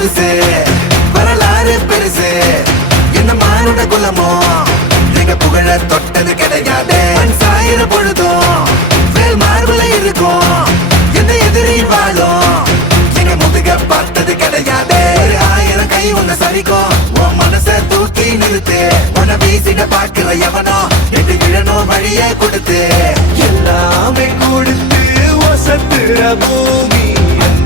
புதுசு வரலாறு பெருசு என்ன மானுட குலமோ எங்க புகழ தொட்டது கிடையாது சாயிர பொழுதும் வேல் மார்புல இருக்கும் எந்த எதிரி வாழும் எங்க முதுக பார்த்தது கிடையாது 1000 கை உன்னை சரிக்கும் உன் மனச தூக்கி நிறுத்து உன்னை வீசிட பாக்குற எவனோ எட்டு விழணும் வழிய கொடுத்து எல்லாமே கொடுத்து வசத்துற பூமி என்